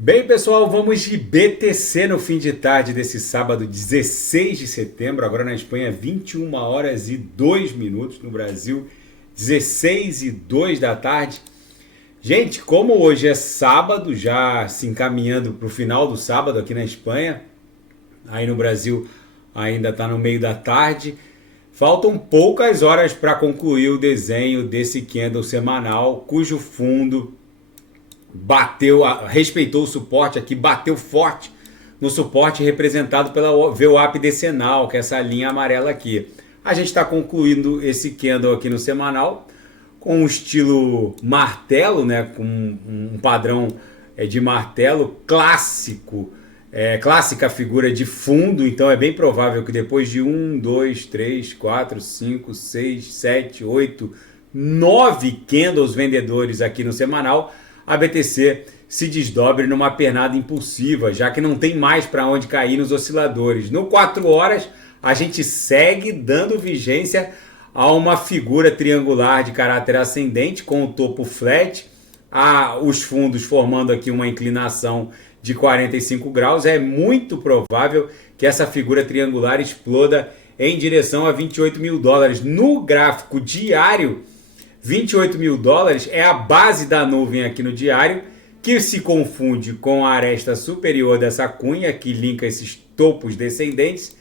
Bem, pessoal, vamos de BTC no fim de tarde desse sábado, 16 de setembro. Agora na Espanha, 21 horas e 2 minutos. No Brasil, 16 e 2 da tarde. Gente, como hoje é sábado, já se encaminhando para o final do sábado aqui na Espanha, aí no Brasil ainda está no meio da tarde, faltam poucas horas para concluir o desenho desse candle semanal, cujo fundo respeitou o suporte aqui, bateu forte no suporte representado pela VWAP decenal, que é essa linha amarela aqui. A gente está concluindo esse candle aqui no semanal com um estilo martelo, né, com um padrão de martelo clássico, clássica figura de fundo. Então é bem provável que depois de 1, 2, 3, 4, 5, 6, 7, 8, 9 candles vendedores aqui no semanal, a BTC se desdobre numa pernada impulsiva, já que não tem mais para onde cair nos osciladores. No 4 horas, a gente segue dando vigência a uma figura triangular de caráter ascendente, com o topo flat, os fundos formando aqui uma inclinação de 45 graus. É muito provável que essa figura triangular exploda em direção a 28 mil dólares. No gráfico diário, 28 mil dólares é a base da nuvem aqui no diário, que se confunde com a aresta superior dessa cunha, que linka esses topos descendentes,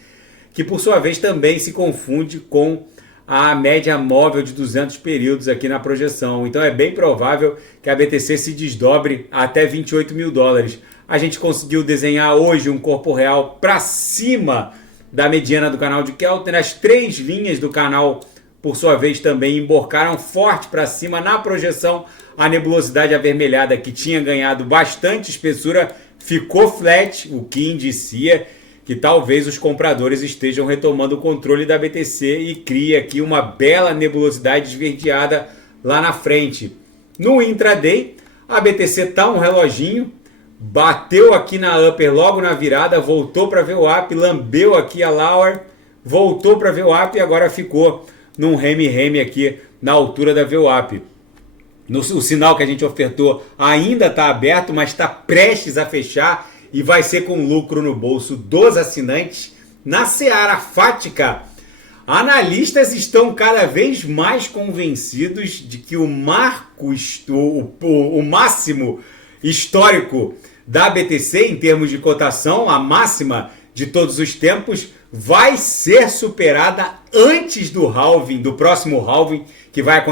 que por sua vez também se confunde com a média móvel de 200 períodos aqui na projeção. Então é bem provável que a BTC se desdobre até 28 mil dólares. A gente conseguiu desenhar hoje um corpo real para cima da mediana do canal de Keltner. As três linhas do canal, por sua vez, também emborcaram forte para cima na projeção. A nebulosidade avermelhada, que tinha ganhado bastante espessura, ficou flat, o que indicia que talvez os compradores estejam retomando o controle da BTC e cria aqui uma bela nebulosidade esverdeada lá na frente. No intraday, a BTC está um reloginho, bateu aqui na upper logo na virada, voltou para VWAP, lambeu aqui a lower, voltou para VWAP e agora ficou num reme-reme aqui na altura da VWAP. O sinal que a gente ofertou ainda está aberto, mas está prestes a fechar e vai ser com lucro no bolso dos assinantes. Na seara fática, analistas estão cada vez mais convencidos de que o máximo histórico da BTC em termos de cotação, a máxima de todos os tempos, vai ser superada antes do halving, do próximo halving, que vai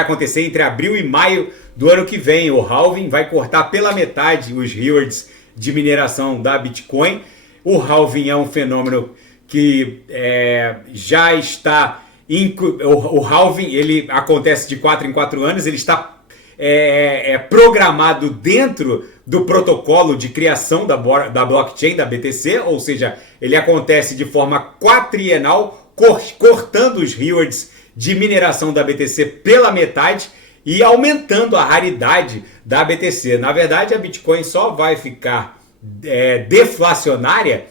acontecer entre abril e maio do ano que vem. O halving vai cortar pela metade os rewards de mineração da Bitcoin. O halving é um fenômeno que já está... O halving ele acontece de 4 em 4 anos, ele está programado dentro do protocolo de criação da blockchain da BTC, ou seja, ele acontece de forma quatrienal, cortando os rewards de mineração da BTC pela metade e aumentando a raridade da BTC. Na verdade, a Bitcoin só vai ficar deflacionária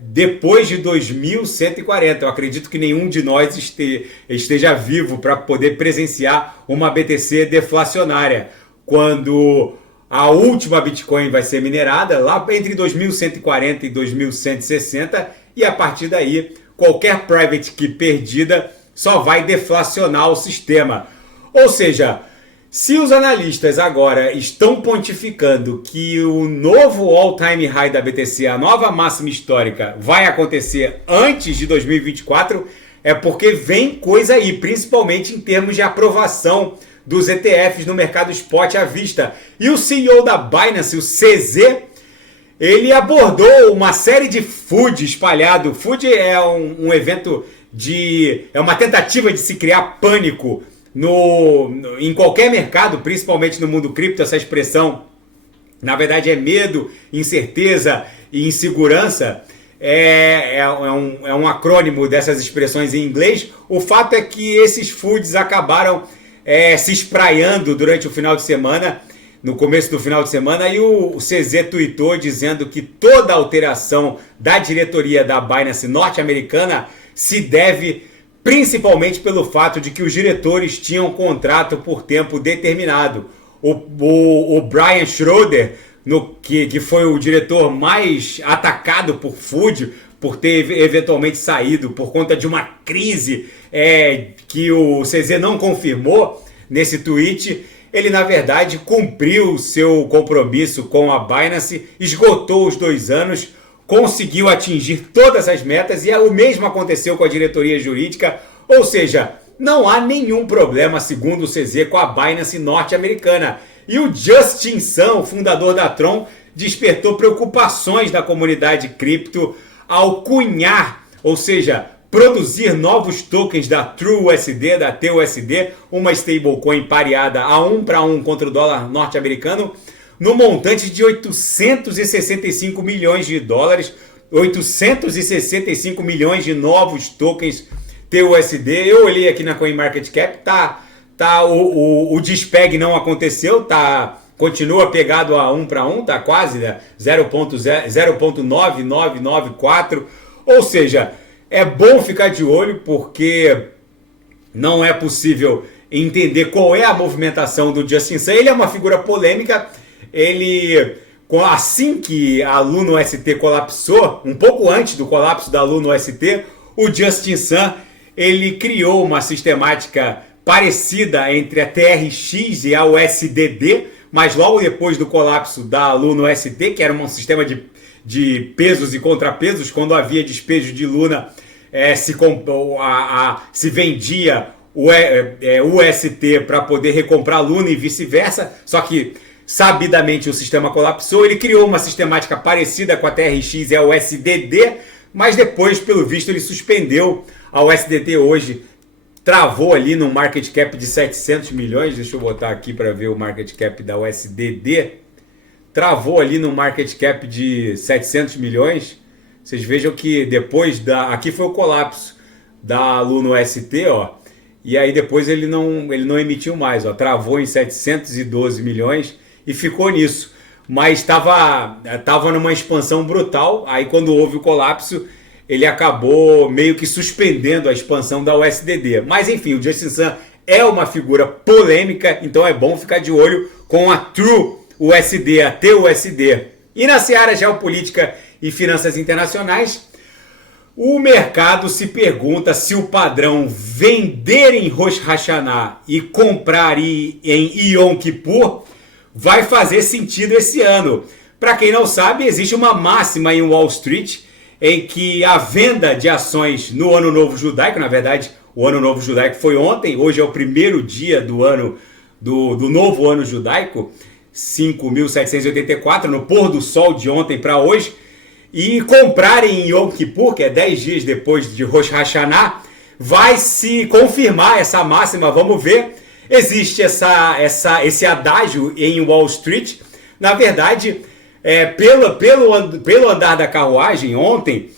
depois de 2140. Eu acredito que nenhum de nós esteja vivo para poder presenciar uma BTC deflacionária, quando a última Bitcoin vai ser minerada lá entre 2140 e 2160, e a partir daí qualquer private key perdida só vai deflacionar o sistema. Ou seja, se os analistas agora estão pontificando que o novo all-time high da BTC, a nova máxima histórica, vai acontecer antes de 2024, é porque vem coisa aí, principalmente em termos de aprovação dos ETFs no mercado spot à vista. E o CEO da Binance, o CZ, ele abordou uma série de FUD espalhado. FUD é um evento é uma tentativa de se criar pânico em qualquer mercado, principalmente no mundo cripto. Essa expressão, na verdade, é medo, incerteza e insegurança. É um acrônimo dessas expressões em inglês. O fato é que esses FUDs acabaram se espraiando durante o final de semana, no começo do final de semana, e o CZ tweetou dizendo que toda alteração da diretoria da Binance norte-americana se deve principalmente pelo fato de que os diretores tinham contrato por tempo determinado. o Brian Schroeder, que foi o diretor mais atacado por Food, por ter eventualmente saído por conta de uma crise que o CZ não confirmou nesse tweet. Ele, na verdade, cumpriu o seu compromisso com a Binance, esgotou os 2 anos, conseguiu atingir todas as metas e o mesmo aconteceu com a diretoria jurídica, ou seja, não há nenhum problema, segundo o CZ, com a Binance norte-americana. E o Justin Sun, fundador da Tron, despertou preocupações da comunidade cripto ao cunhar, ou seja, produzir novos tokens da TrueUSD, da TUSD, uma stablecoin pareada a 1 para 1 contra o dólar norte-americano, no montante de 865 milhões de dólares, 865 milhões de novos tokens TUSD. Eu olhei aqui na CoinMarketCap, o despeg não aconteceu, continua pegado a 1 para 1, tá quase 0.9994, ou seja, é bom ficar de olho porque não é possível entender qual é a movimentação do Justin Sun. Ele é uma figura polêmica, assim que a Luno ST colapsou, um pouco antes do colapso da Luno ST, o Justin Sun, ele criou uma sistemática parecida entre a TRX e a USDD, mas logo depois do colapso da Luno ST, que era um sistema de pesos e contrapesos, quando havia despejo de Luna, se vendia o UST para poder recomprar Luna e vice-versa, só que sabidamente o sistema colapsou. Ele criou uma sistemática parecida com a TRX e a USDD, mas depois, pelo visto, ele suspendeu a USDT hoje. Travou ali no market cap de 700 milhões, deixa eu botar aqui para ver o market cap da USDD. Travou ali no market cap de 700 milhões. Vocês vejam que depois aqui foi o colapso da Luno ST, ó. E aí depois ele não emitiu mais, ó. Travou em 712 milhões e ficou nisso. Mas estava numa expansão brutal. Aí quando houve o colapso, ele acabou meio que suspendendo a expansão da USDD. Mas enfim, o Justin Sun é uma figura polêmica, então é bom ficar de olho com a TrueUSD, a TUSD. E na seara geopolítica e finanças internacionais, o mercado se pergunta se o padrão vender em Rosh Hashanah e comprar em Yom Kippur vai fazer sentido esse ano. Para quem não sabe, existe uma máxima em Wall Street em que a venda de ações no Ano Novo Judaico, na verdade, o Ano Novo Judaico foi ontem, hoje é o primeiro dia do ano do novo Ano Judaico, 5.784, no pôr do sol de ontem para hoje, e comprar em Yom Kippur, que é 10 dias depois de Rosh Hashanah, vai se confirmar essa máxima, vamos ver. Existe esse adágio em Wall Street, na verdade, pelo andar da carruagem, ontem,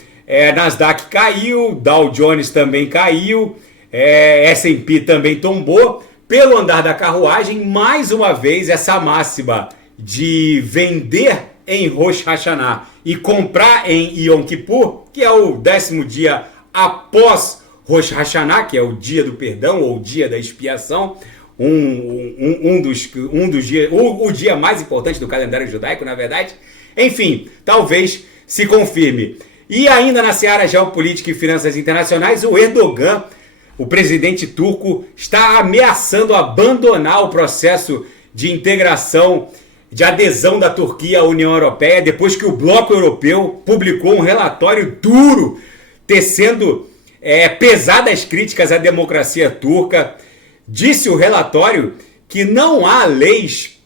Nasdaq caiu, Dow Jones também caiu, S&P também tombou. Pelo andar da carruagem, mais uma vez, essa máxima de vender em Rosh Hashanah e comprar em Yom Kippur, que é o 10º dia após Rosh Hashanah, que é o dia do perdão ou o dia da expiação, o dia mais importante do calendário judaico, na verdade. Enfim, talvez se confirme. E ainda na seara geopolítica e finanças internacionais, o Erdogan, o presidente turco, está ameaçando abandonar o processo de integração, de adesão da Turquia à União Europeia, depois que o Bloco Europeu publicou um relatório duro, tecendo pesadas críticas à democracia turca. Disse o relatório que não há leis,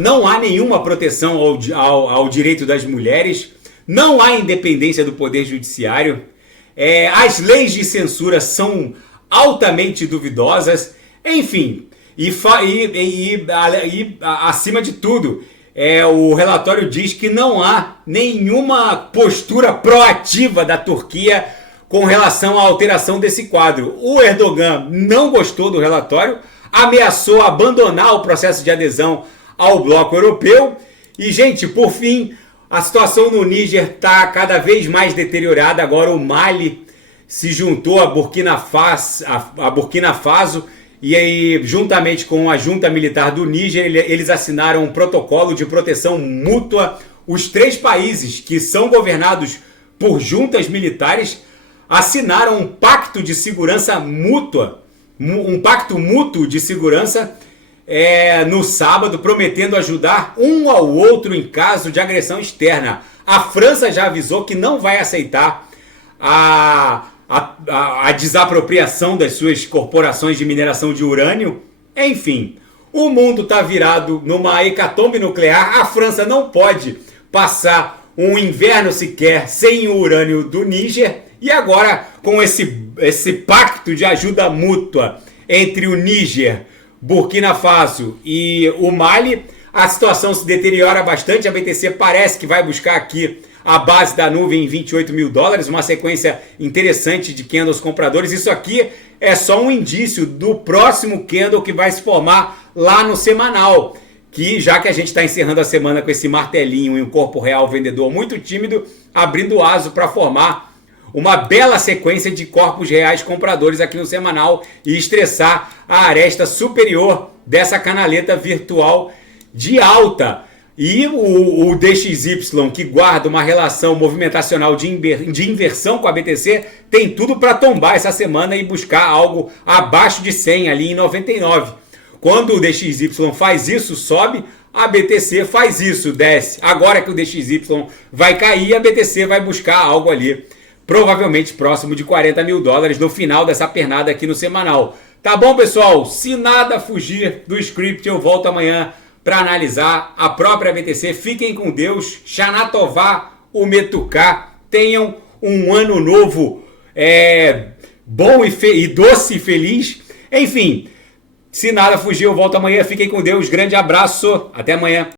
não há nenhuma proteção ao direito das mulheres, não há independência do poder judiciário, as leis de censura são altamente duvidosas, enfim, e acima de tudo, o relatório diz que não há nenhuma postura proativa da Turquia com relação à alteração desse quadro. O Erdogan não gostou do relatório, ameaçou abandonar o processo de adesão ao bloco europeu. E, gente, por fim, a situação no Níger está cada vez mais deteriorada. Agora o Mali se juntou a Burkina Faso E aí, juntamente com a junta militar do Níger, eles assinaram um protocolo de proteção mútua. Os 3 países que são governados por juntas militares assinaram um pacto de segurança mútua, um pacto mútuo de segurança no sábado, prometendo ajudar um ao outro em caso de agressão externa. A França já avisou que não vai aceitar a desapropriação das suas corporações de mineração de urânio. Enfim, o mundo está virado numa hecatombe nuclear. A França não pode passar um inverno sequer sem o urânio do Níger. E agora, com esse pacto de ajuda mútua entre o Níger, Burkina Faso e o Mali, a situação se deteriora bastante. A BTC parece que vai buscar aqui a base da nuvem em $28 mil, uma sequência interessante de candles compradores. Isso aqui é só um indício do próximo candle que vai se formar lá no semanal, que já que a gente está encerrando a semana com esse martelinho e um corpo real vendedor muito tímido, abrindo o aso para formar uma bela sequência de corpos reais compradores aqui no semanal e estressar a aresta superior dessa canaleta virtual de alta. E o DXY, que guarda uma relação movimentacional de inversão com a BTC, tem tudo para tombar essa semana e buscar algo abaixo de 100, ali em 99. Quando o DXY faz isso, sobe, a BTC faz isso, desce. Agora que o DXY vai cair, a BTC vai buscar algo ali, provavelmente próximo de $40 mil no final dessa pernada aqui no semanal. Tá bom, pessoal? Se nada fugir do script, eu volto amanhã para analisar a própria BTC. Fiquem com Deus. Shana Tová, o Metuká. Tenham um ano novo bom e doce e feliz. Enfim, se nada fugir, eu volto amanhã. Fiquem com Deus. Grande abraço. Até amanhã.